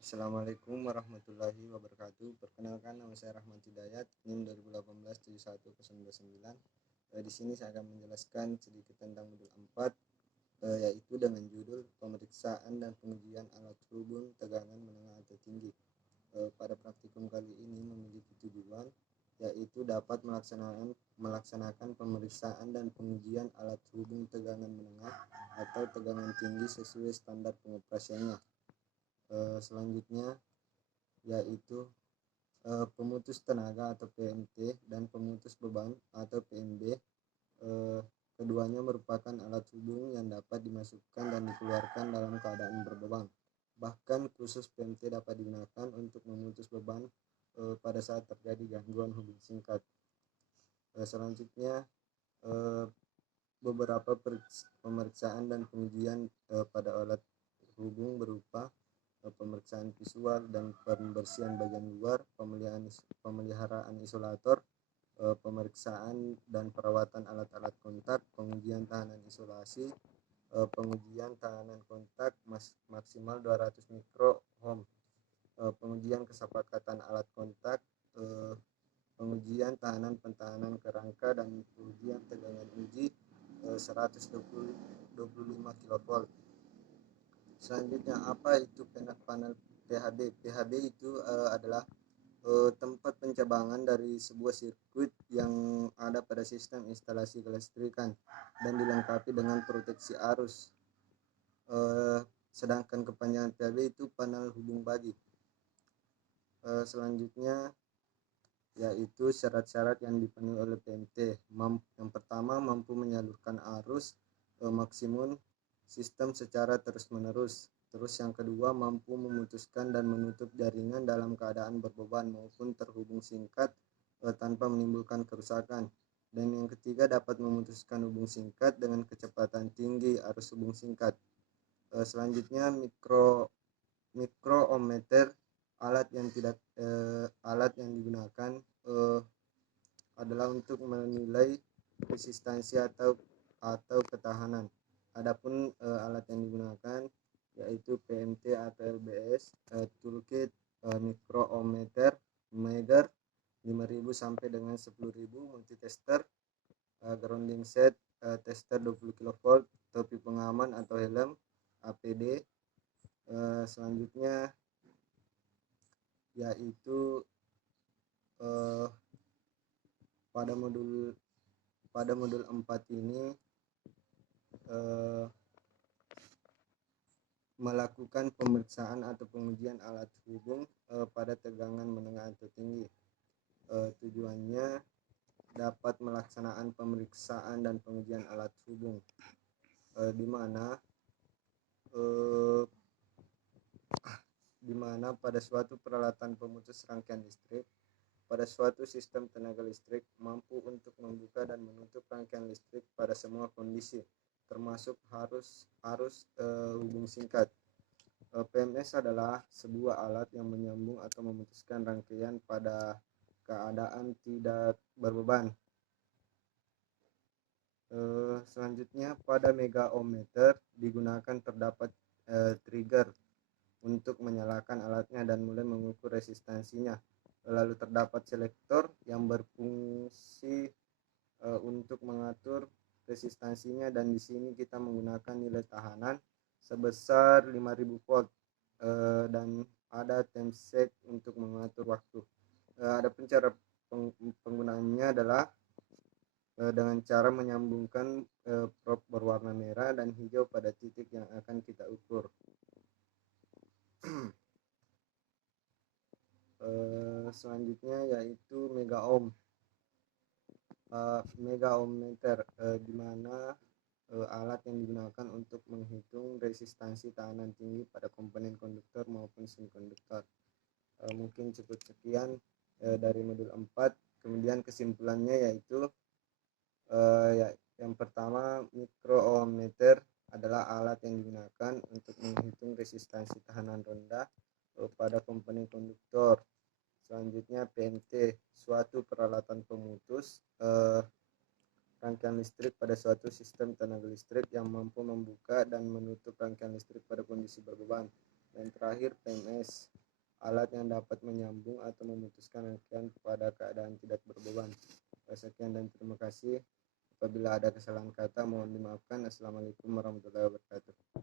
Assalamualaikum warahmatullahi wabarakatuh. Perkenalkan, nama saya Rahmat Hidayat, NIM 2018 71719. Di sini saya akan menjelaskan sedikit tentang modul 4, yaitu dengan judul pemeriksaan dan pengujian alat hubung tegangan menengah atau tinggi. Pada praktikum kali ini memiliki tujuan, yaitu dapat melaksanakan pemeriksaan dan pengujian alat hubung tegangan menengah atau tegangan tinggi sesuai standar pengoperasiannya. Selanjutnya yaitu pemutus tenaga atau PMT dan pemutus beban atau PMB. Keduanya merupakan alat hubung yang dapat dimasukkan dan dikeluarkan dalam keadaan berbeban. Bahkan khusus PMT dapat digunakan untuk memutus beban pada saat terjadi gangguan hubung singkat. Selanjutnya beberapa pemeriksaan dan pengujian pada alat hubung berupa pemeriksaan visual dan pembersihan bagian luar, pemeliharaan isolator, pemeriksaan dan perawatan alat-alat kontak, pengujian tahanan isolasi, pengujian tahanan kontak maksimal 200 mikroohm, pengujian kesepakatan alat kontak, pengujian tahanan pentahanan kerangka, dan pengujian tegangan uji 125 kV. Selanjutnya, apa itu panel PHB? PHB itu adalah tempat pencabangan dari sebuah sirkuit yang ada pada sistem instalasi kelistrikan dan dilengkapi dengan proteksi arus. Sedangkan kepanjangan PHB itu panel hubung bagi. Selanjutnya yaitu syarat-syarat yang dipenuhi oleh PMT. Yang pertama, mampu menyalurkan arus maksimum sistem secara terus-menerus. Terus yang kedua, mampu memutuskan dan menutup jaringan dalam keadaan berbeban maupun terhubung singkat tanpa menimbulkan kerusakan. Dan yang ketiga, dapat memutuskan hubung singkat dengan kecepatan tinggi arus hubung singkat. Selanjutnya, mikroohmmeter. Alat yang digunakan adalah untuk menilai resistansi atau ketahanan. Adapun alat yang digunakan yaitu PMT atau LBS, toolkit, mikroohmmeter, Megger 5.000 sampai dengan 10.000, multitester, grounding set, tester 20 kV, topi pengaman atau helm, APD. Selanjutnya yaitu pada modul 4 ini melakukan pemeriksaan atau pengujian alat hubung pada tegangan menengah atau tinggi. Tujuannya dapat melaksanakan pemeriksaan dan pengujian alat hubung di mana pada suatu peralatan pemutus rangkaian listrik, pada suatu sistem tenaga listrik mampu untuk membuka dan menutup rangkaian listrik pada semua kondisi, termasuk arus hubung singkat. PMS adalah sebuah alat yang menyambung atau memutuskan rangkaian pada keadaan tidak berbeban. Selanjutnya, pada megaohmmeter digunakan terdapat trigger untuk menyalakan alatnya dan mulai mengukur resistansinya. Lalu terdapat selektor yang berfungsi untuk mengatur resistansinya, dan di sini kita menggunakan nilai tahanan sebesar 5.000 volt dan ada timesec untuk mengatur waktu. Adapun cara penggunaannya adalah dengan cara menyambungkan probe berwarna merah dan hijau pada titik yang akan kita ukur. Selanjutnya yaitu megaohmmeter, di mana alat yang digunakan untuk menghitung resistansi tahanan tinggi pada komponen konduktor maupun semikonduktor. Mungkin cukup sekian dari modul 4. Kemudian kesimpulannya yaitu yang pertama, mikroohmmeter adalah alat yang digunakan untuk menghitung resistansi tahanan rendah pada komponen konduktor. Selanjutnya, PMT, suatu peralatan pemutus rangkaian listrik pada suatu sistem tenaga listrik yang mampu membuka dan menutup rangkaian listrik pada kondisi berbeban. Dan terakhir PMS, alat yang dapat menyambung atau memutuskan rangkaian pada keadaan tidak berbeban. Sekian dan terima kasih. Apabila ada kesalahan kata mohon dimaafkan. Assalamualaikum warahmatullahi wabarakatuh.